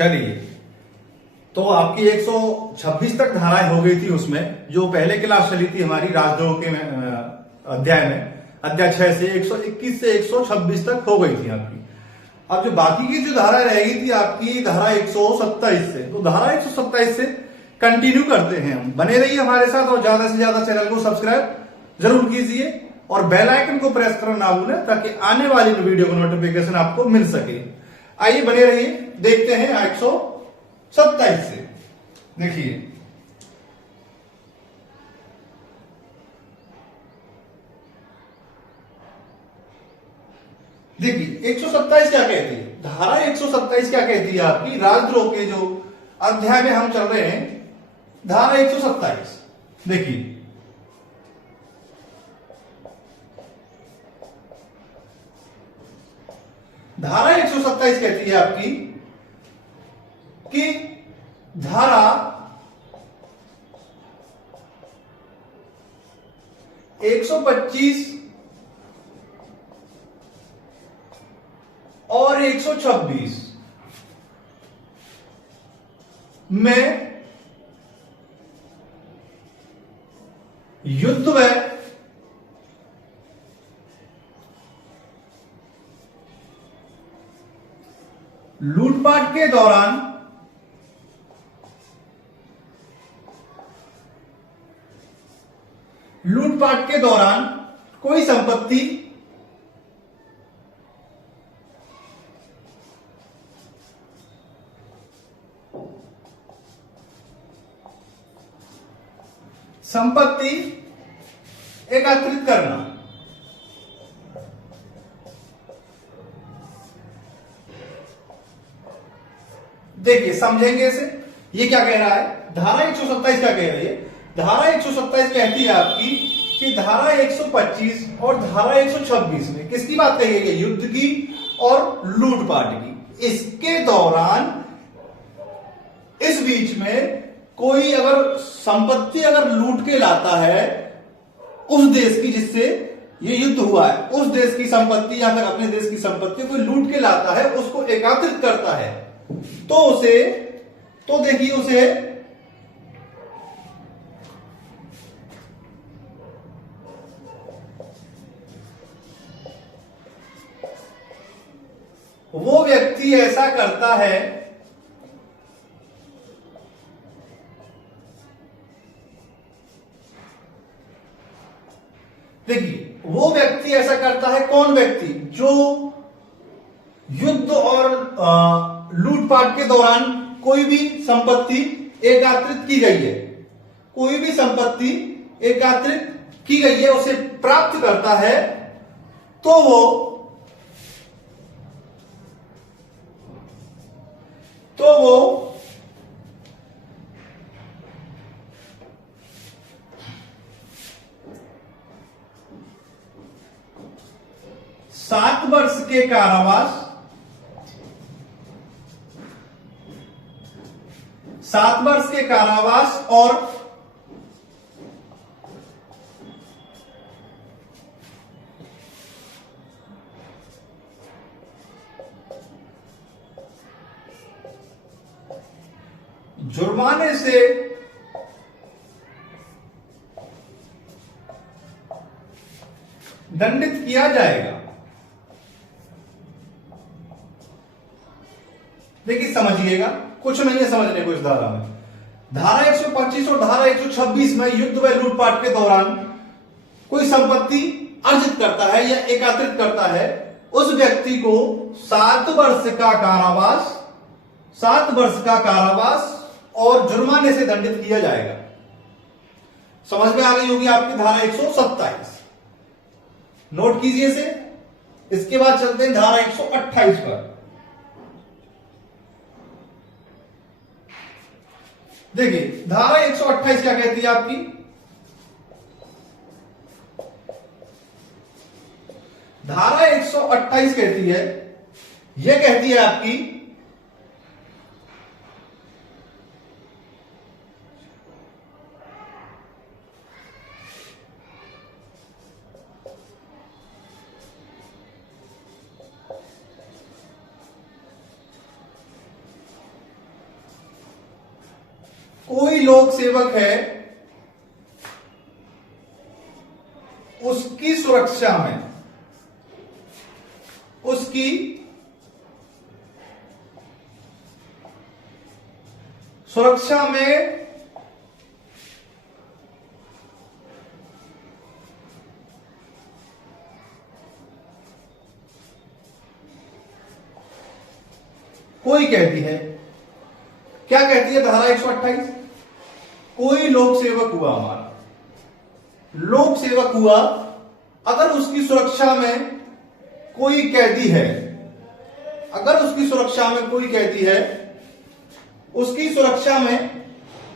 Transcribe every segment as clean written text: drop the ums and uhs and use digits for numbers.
चलिए, तो आपकी 126 तक धाराएं हो गई थी उसमें, जो पहले क्लास चली थी हमारी राजद्रोह के अध्याय में, अध्याय 6 से 121 से 126 तक हो गई थी आपकी। अब जो बाकी की जो धारा रह गई थी आपकी धारा 127 से, तो धारा 127 से कंटिन्यू करते हैं हम। बने रहिए हमारे साथ और ज्यादा से ज्यादा चैनल को सब्सक्राइब जरूर कीजिए और बेल आइकन को प्रेस करना ना भूलें ताकि आने वाली वीडियो का नोटिफिकेशन आपको मिल सके। आइए बने रहिए, देखते हैं 127 से। देखिए, देखिए 127 क्या कहती है, धारा 127 क्या कहती है आपकी राजद्रोह के जो अध्याय में हम चल रहे हैं, धारा 127। देखिए, धारा 127 कहती है आपकी कि धारा 125 और 126 में युद्ध में लूटपाट के दौरान कोई संपत्ति एकत्रित करना। देखिए, समझेंगे इसे। ये क्या कह रहा है, धारा 127 क्या कह रही है, धारा 127 कहती है आपकी कि धारा 125 और धारा 126 में किसकी बात कही गई है, युद्ध की और लूटपाट की। इसके दौरान इस बीच में कोई अगर संपत्ति लूट के लाता है उस देश की जिससे ये युद्ध हुआ है, उस देश की संपत्ति या फिर अपने देश की संपत्ति कोई लूट के लाता है, उसको एकत्रित करता है, तो देखिए उसे वो व्यक्ति ऐसा करता है, देखिए वो व्यक्ति ऐसा करता है, कौन व्यक्ति, जो युद्ध और लूटपाट के दौरान कोई भी संपत्ति एकत्रित की गई है, कोई भी संपत्ति एकत्रित की गई है उसे प्राप्त करता है, तो वो सात वर्ष के कारावास, 7 वर्ष के कारावास और जुर्माने से दंडित किया जाएगा। देखिए, समझिएगा, कुछ नहीं है समझने को इस धारा में। धारा 125 और धारा 126 में युद्ध व लूटपाट के दौरान कोई संपत्ति अर्जित करता है या एकत्रित करता है, उस व्यक्ति को 7 वर्ष का कारावास और जुर्माने से दंडित किया जाएगा। समझ में आ गई होगी आपकी धारा 127। नोट कीजिए इसे। इसके बाद चलते हैं धारा 128 पर। देखिए, धारा 128 क्या कहती है आपकी, धारा 128 कहती है, यह कहती है आपकी कोई लोक सेवक है, उसकी सुरक्षा में, उसकी सुरक्षा में कोई कहती है, क्या कहती है धारा 128? कोई लोक सेवक हुआ हमारा, लोक सेवक हुआ, अगर उसकी सुरक्षा में कोई कैदी है, अगर उसकी सुरक्षा में कोई कैदी है, उसकी सुरक्षा में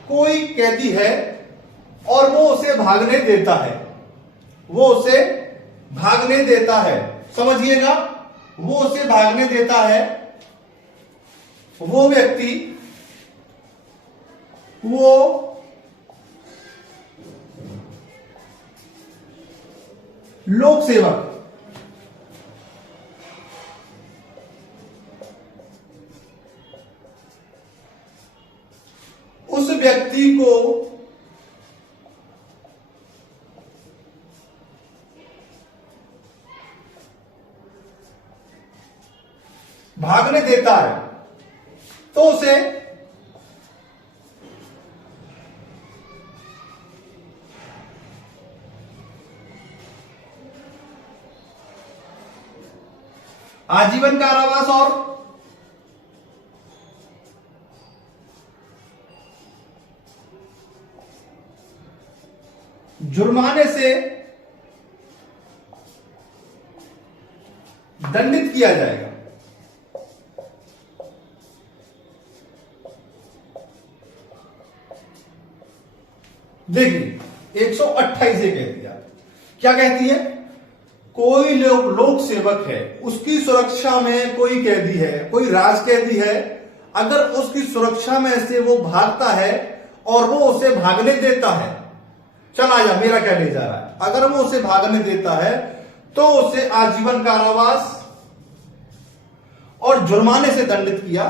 कोई कैदी है और वो उसे भागने देता है, वो उसे भागने देता है, समझिएगा, वो उसे भागने देता है, वो व्यक्ति, वो लोक सेवक उस व्यक्ति को भागने देता है तो उसे आजीवन कारावास और जुर्माने से दंडित किया जाएगा। देखिए 128 से कह दिया, क्या कहती है? कोई लोक सेवक है, उसकी सुरक्षा में कोई कैदी है, कोई राज कैदी है, अगर उसकी सुरक्षा में से वो भागता है और वो उसे भागने देता है, चल आजा मेरा क्या ले जा रहा है, अगर वो उसे भागने देता है तो उसे आजीवन कारावास और जुर्माने से दंडित किया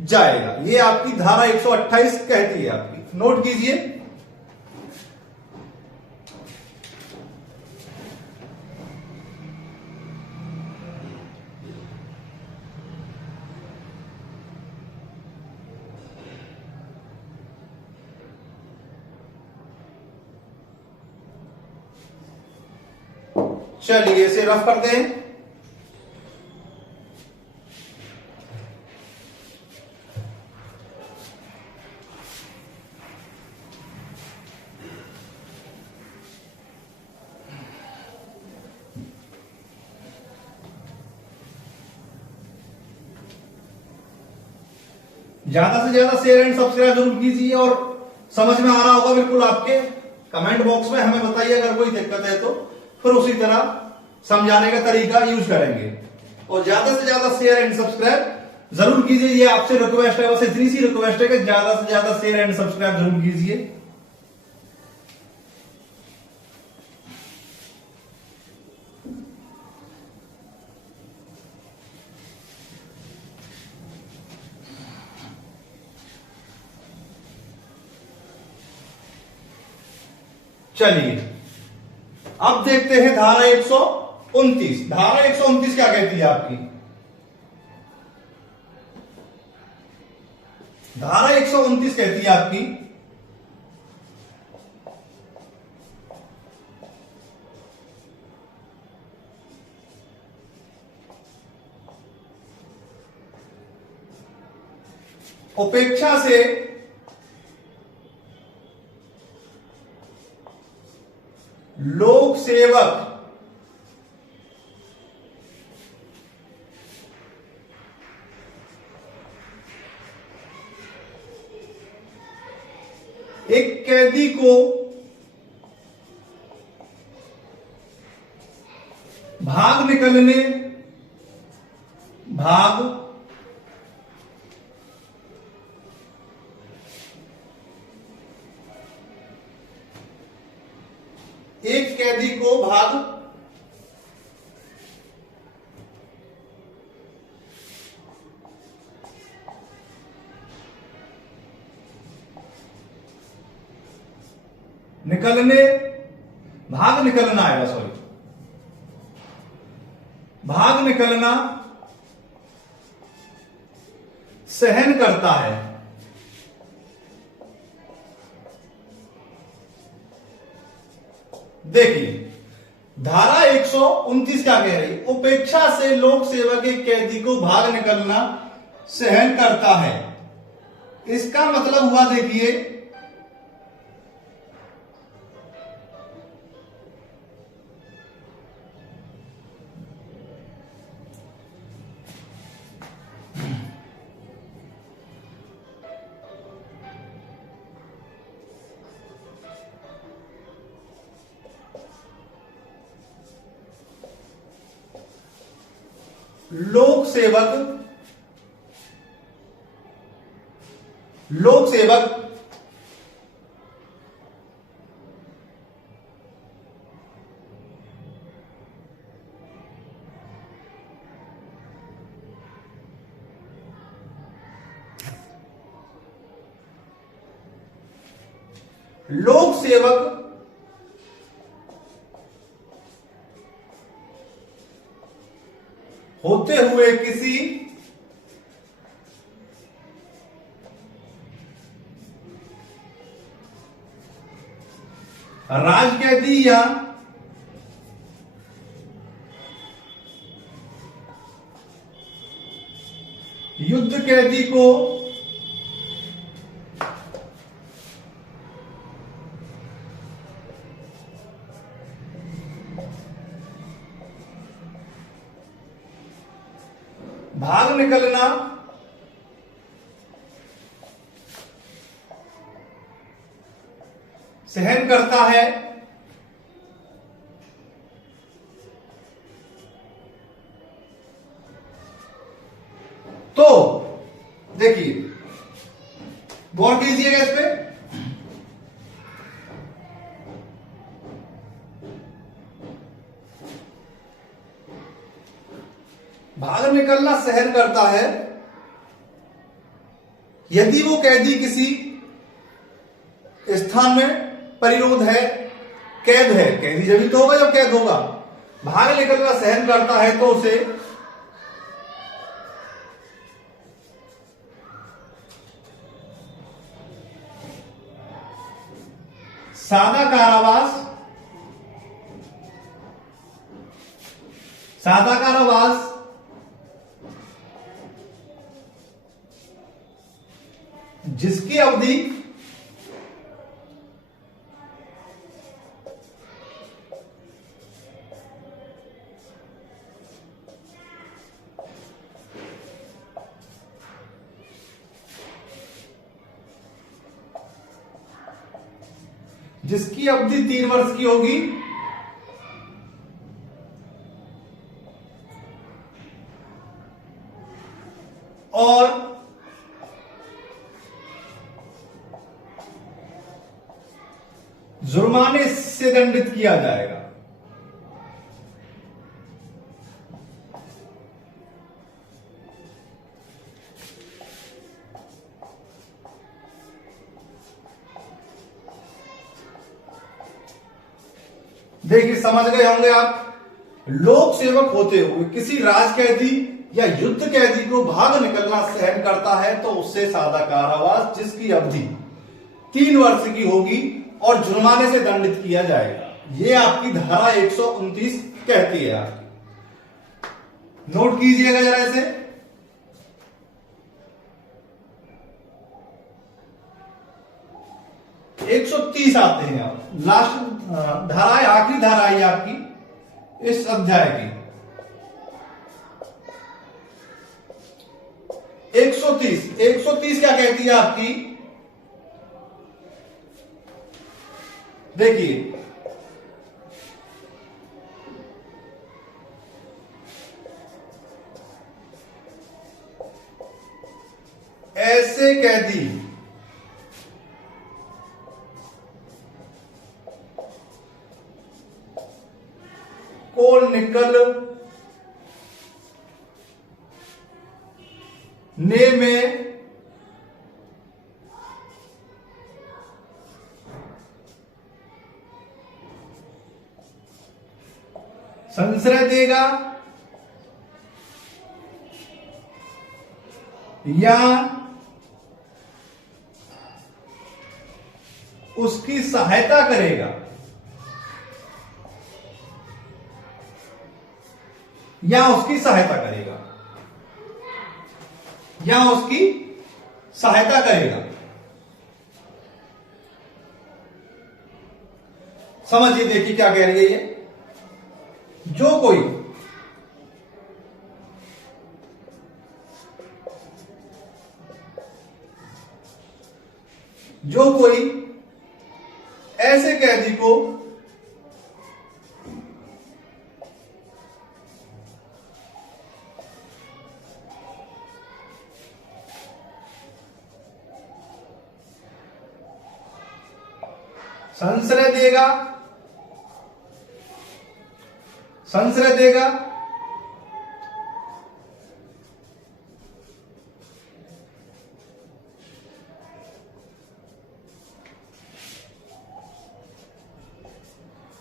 जाएगा। ये आपकी धारा 128 कहती है आपकी, नोट कीजिए। चलिए इसे रफ करते हैं। ज्यादा से ज्यादा शेयर एंड सब्सक्राइब जरूर कीजिए और समझ में आ रहा होगा बिल्कुल आपके। कमेंट बॉक्स में हमें बताइए अगर कोई दिक्कत है तो फिर उसी तरह समझाने का तरीका यूज करेंगे। और ज्यादा से ज्यादा शेयर एंड सब्सक्राइब जरूर कीजिए, ये आपसे रिक्वेस्ट है, बस इतनी सी रिक्वेस्ट है कि ज्यादा से ज्यादा शेयर एंड सब्सक्राइब जरूर कीजिए। चलिए अब देखते हैं धारा 129। धारा 129 क्या कहती है आपकी? धारा 129 कहती है आपकी उपेक्षा से लोक सेवक एक कैदी को भाग एक कैदी को भाग निकलने, भाग निकलना आएगा, सॉरी, भाग निकलना सहन करता है। देखिए धारा 129 क्या कह रही, उपेक्षा से लोक सेवक एक कैदी को भाग निकलना सहन करता है। इसका मतलब हुआ, देखिए लोक सेवक, लोक सेवक लोक सेवक होते हुए किसी राजकैदी या युद्ध कैदी को भाग निकलना सहन करता है। तो देखिए गौर कीजिएगा इस पे, भाग निकलना सहन करता है यदि वो कैदी किसी स्थान में परिरोध है, कैद है। कैदी जब तो होगा जब कैद होगा। भाग निकलना सहन करता है तो उसे सादा कारावास, सादा कारावास जिसकी अवधि जिसकी अवधि 3 वर्ष की होगी और जुर्माने से दंडित किया जाएगा। देखिए समझ गए होंगे आप, लोक सेवक होते हुए किसी राज कैदी या युद्ध कैदी को भाग निकलना सहन करता है तो उससे सादा कारावास जिसकी अवधि 3 वर्ष की होगी और जुर्माने से दंडित किया जाएगा। ये आपकी धारा 129 कहती है। आपकी नोट कीजिएगा जरा इसे। एक 130 आते हैं आप, लास्ट धारा है, आखिरी धारा है आपकी इस अध्याय की। 130 क्या कहती है आपकी, देखिए ऐसे कैदी को निकलने में संश्रय देगा या उसकी सहायता करेगा, या उसकी सहायता करेगा, या उसकी सहायता करेगा। समझिए, देखिए क्या कह रही है ये। जो कोई ऐसे कैदी को संश्रय देगा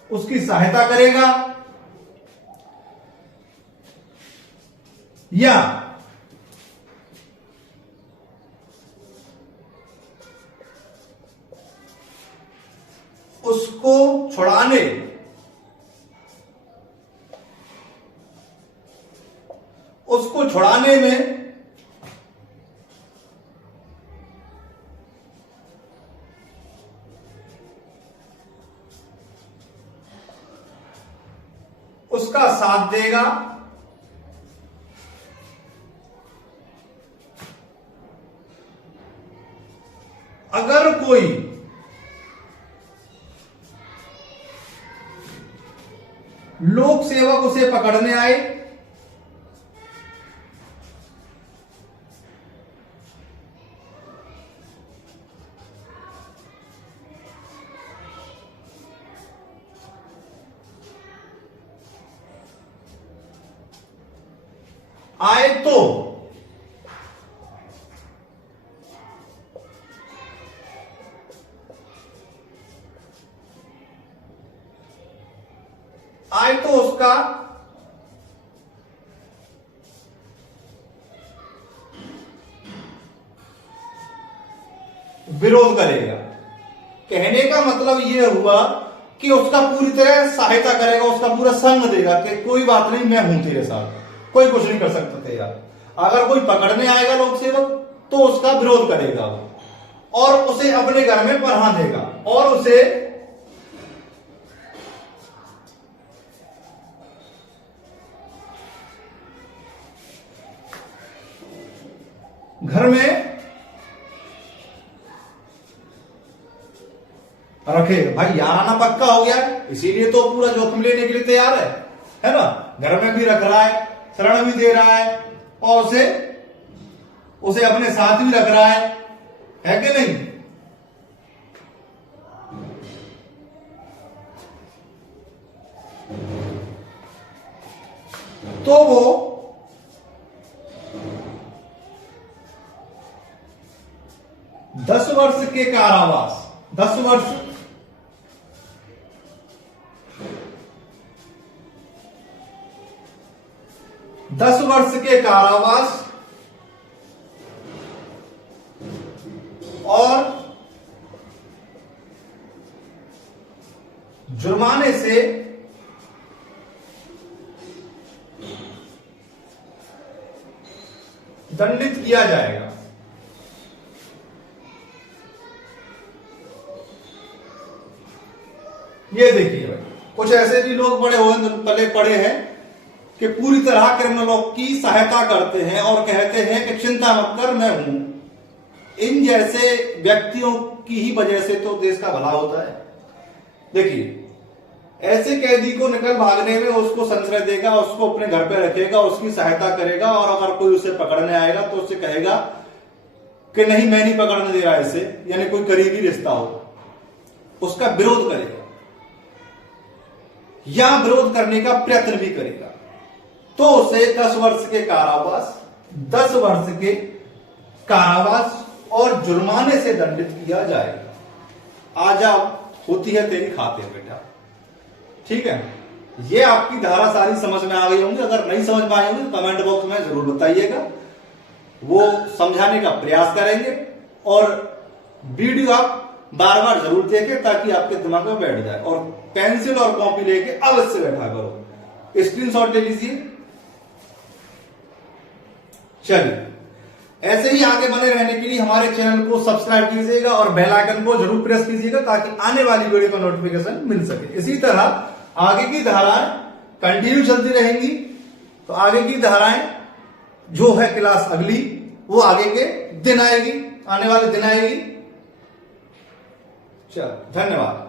उसकी सहायता करेगा या उसको छुड़ाने में उसका साथ देगा, अगर कोई लोक सेवक उसे पकड़ने आए तो उसका विरोध करेगा। कहने का मतलब यह हुआ कि उसका पूरी तरह सहायता करेगा, उसका पूरा संग देगा कि कोई बात नहीं, मैं हूं तेरे साथ, कोई कुछ नहीं कर सकता तेरा। अगर कोई पकड़ने आएगा लोक सेवक तो उसका विरोध करेगा और उसे अपने घर में पनाह देगा और उसे घर में रखेगा। भाई याराना पक्का हो गया है, इसीलिए तो पूरा जोखिम लेने के लिए तैयार है ना। घर में भी रख रहा है, शरण भी दे रहा है और उसे अपने साथ भी रख रहा है कि नहीं। तो वो 10 वर्ष के कारावास, 10 वर्ष के कारावास और जुर्माने से दंडित किया जाएगा। ये देखिए भाई, कुछ ऐसे भी लोग पड़े हैं कि पूरी तरह क्रिमिनलों की सहायता करते हैं और कहते हैं कि चिंता मत कर, मैं हूं। इन जैसे व्यक्तियों की ही वजह से तो देश का भला होता है। देखिए, ऐसे कैदी को निकल भागने में उसको संश्रय देगा, उसको अपने घर पे रखेगा, उसकी सहायता करेगा और अगर कोई उसे पकड़ने आएगा तो उससे कहेगा कि नहीं, मैं नहीं पकड़ने दे रहा इसे, यानी कोई करीबी रिश्ता हो, उसका विरोध करेगा या विरोध करने का प्रयत्न भी करेगा तो उसे 10 वर्ष के कारावास, 10 वर्ष के कारावास और जुर्माने से दंडित किया जाएगा। आजा होती है तेरी खातिर बेटा, ठीक है। ये आपकी धारा सारी समझ में आ गई होंगी। अगर नहीं समझ में आई होंगी तो कमेंट बॉक्स में जरूर बताइएगा, वो समझाने का प्रयास करेंगे। और वीडियो आप बार बार जरूर देखें ताकि आपके दिमाग में बैठ जाए। और पेंसिल और कॉपी लेके अवश्य बैठा करो, स्क्रीनशॉट ले लीजिए। चलिए, ऐसे ही आगे बने रहने के लिए हमारे चैनल को सब्सक्राइब कीजिएगा और बेल आइकन को जरूर प्रेस कीजिएगा ताकि आने वाली वीडियो का नोटिफिकेशन मिल सके। इसी तरह आगे की धाराएं कंटिन्यू चलती रहेंगी। तो आगे की धाराएं जो है क्लास अगली, वो आगे के दिन आएगी, आने वाले दिन आएगी। चलो, धन्यवाद।